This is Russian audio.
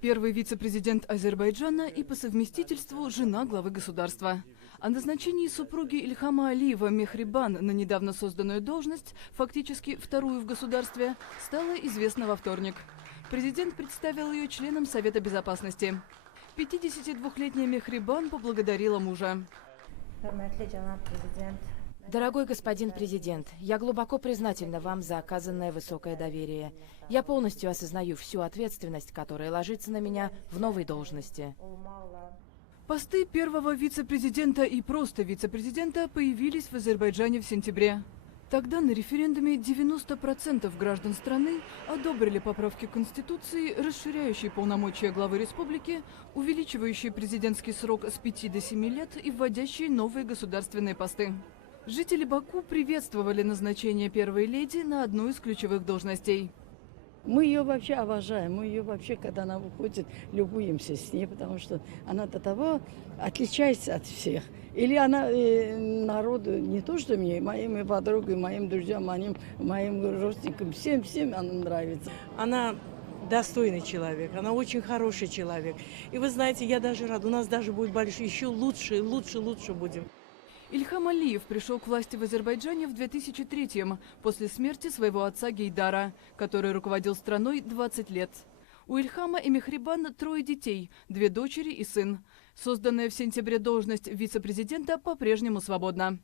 Первый вице-президент Азербайджана и по совместительству жена главы государства. О назначении супруги Ильхама Алиева Мехрибан на недавно созданную должность, фактически вторую в государстве, стало известно во вторник. Президент представил ее членам Совета Безопасности. 52-летняя Мехрибан поблагодарила мужа. Дорогой господин президент, я глубоко признательна вам за оказанное высокое доверие. Я полностью осознаю всю ответственность, которая ложится на меня в новой должности. Посты первого вице-президента и просто вице-президента появились в Азербайджане в сентябре. Тогда на референдуме 90% граждан страны одобрили поправки к Конституции, расширяющие полномочия главы республики, увеличивающие президентский срок с 5 до 7 лет и вводящие новые государственные посты. Жители Баку приветствовали назначение первой леди на одну из ключевых должностей. Мы ее вообще обожаем, мы ее вообще, когда она выходит, любуемся с ней, потому что она до того отличается от всех. Или она народу, не то что мне, моим подругам, моим друзьям, моим родственникам, всем она нравится. Она достойный человек, она очень хороший человек. И вы знаете, я даже рада, у нас даже будет больше, еще лучше будем. Ильхам Алиев пришел к власти в Азербайджане в 2003-м, после смерти своего отца Гейдара, который руководил страной 20 лет. У Ильхама и Мехрибан 3 детей, 2 дочери и сын. Созданная в сентябре должность вице-президента по-прежнему свободна.